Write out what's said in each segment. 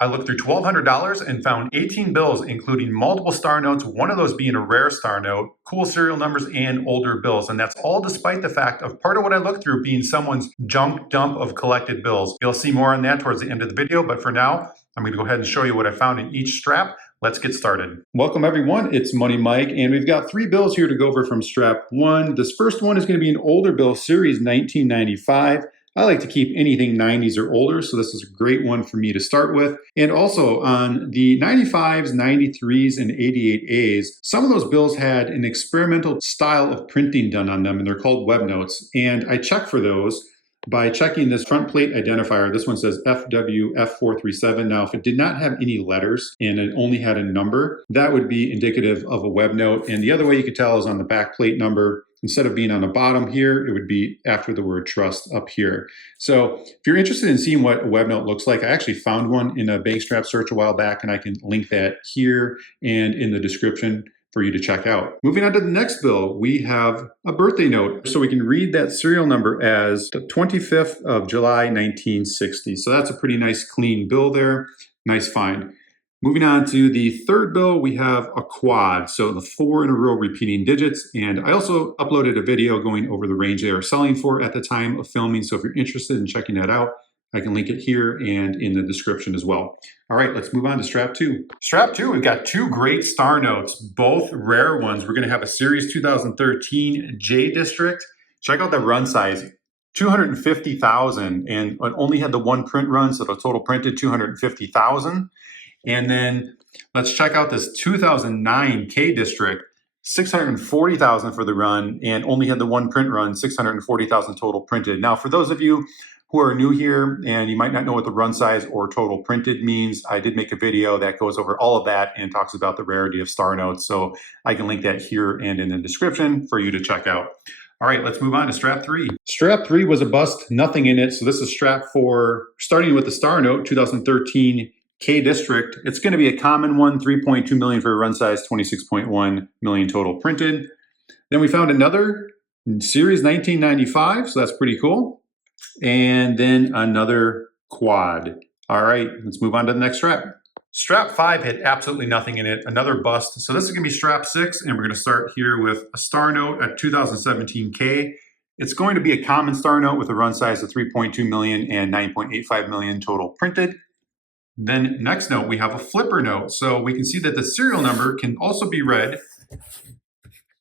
I looked through $1,200 and found 18 bills, including multiple star notes, one of those being a rare star note, cool serial numbers, and older bills. And that's all despite the fact of part of what I looked through being someone's junk dump of collected bills. You'll see more on that towards the end of the video, but for now, I'm going to go ahead and show you what I found in each strap. Let's get started. Welcome everyone, it's Money Mike, and we've got 3 bills here to go over from strap 1. This first one is going to be an older bill, series 1995. I like to keep anything 90s or older, so this is a great one for me to start with. And also on the 95s, 93s, and 88As, some of those bills had an experimental style of printing done on them, and they're called web notes. And I check for those by checking this front plate identifier. This one says FWF437. Now, if it did not have any letters and it only had a number, that would be indicative of a web note. And the other way you could tell is on the back plate number. Instead of being on the bottom here, it would be after the word trust up here. So if you're interested in seeing what a web note looks like, I actually found one in a bank strap search a while back, and I can link that here and in the description for you to check out. Moving on to the next bill, we have a birthday note. So we can read that serial number as the 25th of July, 1960. So that's a pretty nice clean bill there. Nice find. Moving on to the third bill, we have a quad. So the 4 in a row repeating digits. And I also uploaded a video going over the range they are selling for at the time of filming. So if you're interested in checking that out, I can link it here and in the description as well. All right, let's move on to strap 2. Strap 2, we've got 2 great star notes, both rare ones. We're going to have a series 2013 J District. Check out the run size, 250,000, and it only had the one print run, so the total printed 250,000. And then let's check out this 2009 K District, 640,000 for the run, and only had the one print run, 640,000 total printed. Now, for those of you who are new here and you might not know what the run size or total printed means, I did make a video that goes over all of that and talks about the rarity of star notes. So I can link that here and in the description for you to check out. All right, let's move on to strap 3. Strap 3 was a bust, nothing in it. So this is strap 4, starting with the star note, 2013 K District. It's going to be a common one, 3.2 million for a run size, 26.1 million total printed. Then we found another series 1995, so that's pretty cool. And then another quad. All right, let's move on to the next strap. Strap 5 had absolutely nothing in it, another bust. So this is going to be strap 6, and we're going to start here with a star note at 2017 K. It's going to be a common star note with a run size of 3.2 million and 9.85 million total printed. Then next note, we have a flipper note. So we can see that the serial number can also be read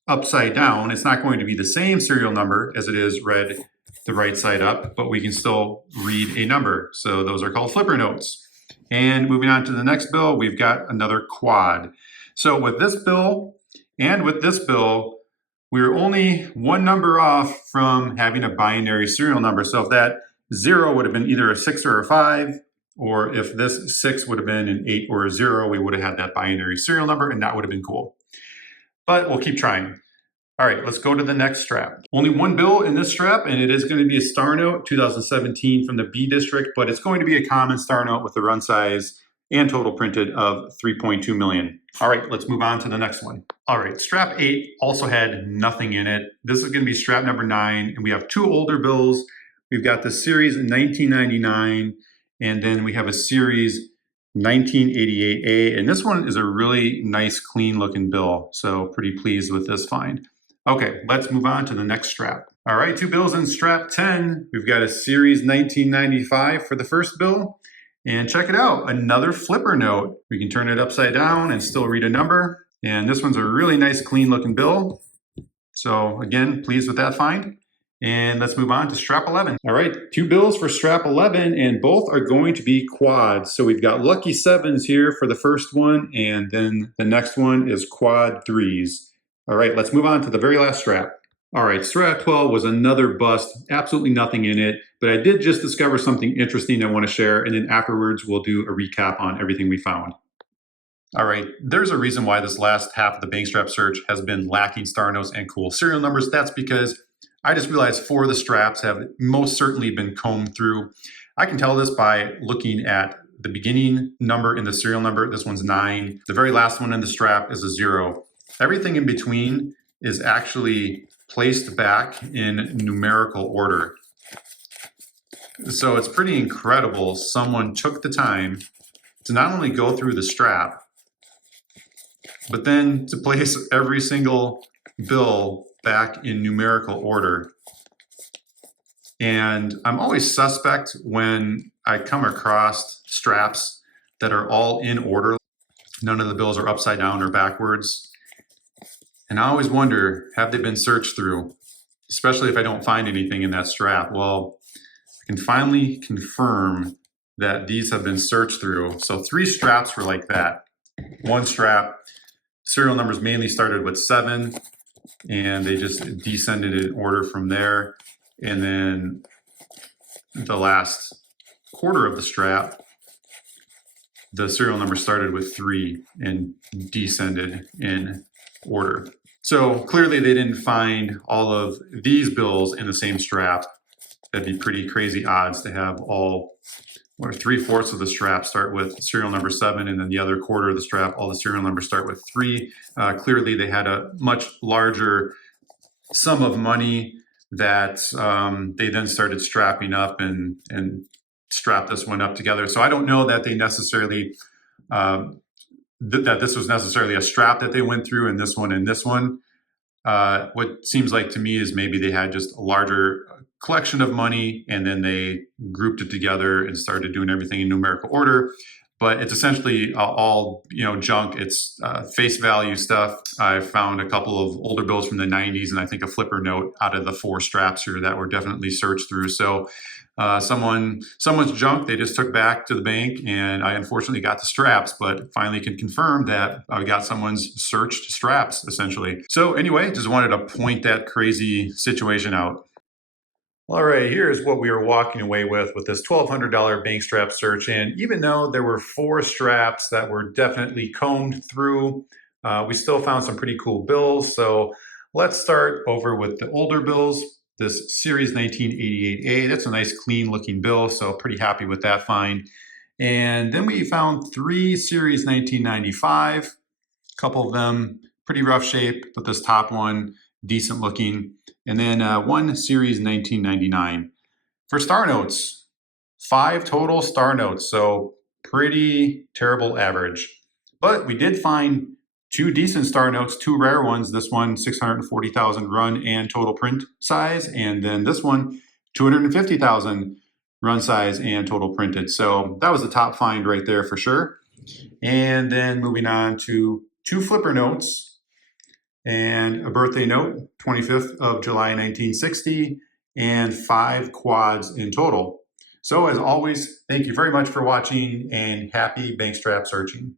upside down. It's not going to be the same serial number as it is read the right side up, but we can still read a number. So those are called flipper notes. And moving on to the next bill, we've got another quad. So with this bill and with this bill, we're only one number off from having a binary serial number. So if that 0 would have been either a 6 or a 5, or if this 6 would have been an 8 or a 0, we would have had that binary serial number, and that would have been cool. But we'll keep trying. All right, let's go to the next strap. Only one bill in this strap, and it is going to be a star note, 2017 from the B District, but it's going to be a common star note with a run size and total printed of 3.2 million. All right, let's move on to the next one. All right, strap 8 also had nothing in it. This is going to be strap number 9, and we have 2 older bills. We've got the series 1999, and then we have a series 1988A, and this one is a really nice, clean looking bill. So pretty pleased with this find. Okay, let's move on to the next strap. All right, 2 bills in strap 10. We've got a series 1995 for the first bill. And check it out, another flipper note. We can turn it upside down and still read a number. And this one's a really nice, clean looking bill. So again, pleased with that find. And let's move on to strap 11. All right, 2 bills for strap 11, and both are going to be quads. So we've got lucky 7s here for the first one, and then the next one is quad 3s. All right, let's move on to the very last strap. All right, strap 12 was another bust, absolutely nothing in it, but I did just discover something interesting I want to share, and then afterwards we'll do a recap on everything we found. All right, there's a reason why this last half of the bank strap search has been lacking star notes and cool serial numbers. That's because I just realized 4 of the straps have most certainly been combed through. I can tell this by looking at the beginning number in the serial number. This one's 9. The very last one in the strap is a 0. Everything in between is actually placed back in numerical order. So it's pretty incredible. Someone took the time to not only go through the strap, but then to place every single bill back in numerical order. And I'm always suspect when I come across straps that are all in order. None of the bills are upside down or backwards. And I always wonder, have they been searched through? Especially if I don't find anything in that strap. Well, I can finally confirm that these have been searched through. So 3 straps were like that. One strap, serial numbers mainly started with 7, and they just descended in order from there. And then the last quarter of the strap, the serial number started with 3 and descended in order. So clearly they didn't find all of these bills in the same strap. That'd be pretty crazy odds to have all, or 3/4 of the strap start with serial number 7, and then the other quarter of the strap, all the serial numbers start with 3. Clearly they had a much larger sum of money that they then started strapping up and strap this one up together. So I don't know that they necessarily, that this was necessarily a strap that they went through in this one and this one. What seems like to me is maybe they had just a larger collection of money and then they grouped it together and started doing everything in numerical order. But it's essentially all junk. It's face value stuff. I found a couple of older bills from the 90s and I think a flipper note out of the 4 straps here that were definitely searched through. So someone's junk they just took back to the bank, and I unfortunately got the straps, but finally can confirm that I got someone's searched straps essentially. So anyway, just wanted to point that crazy situation out. All right, here's what we were walking away with this $1,200 bank strap search. And even though there were 4 straps that were definitely combed through, we still found some pretty cool bills. So let's start over with the older bills. This Series 1988A, that's a nice clean looking bill, so pretty happy with that find. And then we found 3 Series 1995, a couple of them pretty rough shape, but this top one decent looking. And then 1 Series 1999. For star notes, 5 total star notes, so pretty terrible average. But we did find 2 decent star notes, 2 rare ones. This one, 640,000 run and total print size, and then this one, 250,000 run size and total printed. So that was the top find right there for sure. And then moving on to 2 flipper notes and a birthday note, 25th of July 1960, and 5 quads in total. So as always, thank you very much for watching, and happy bank strap searching.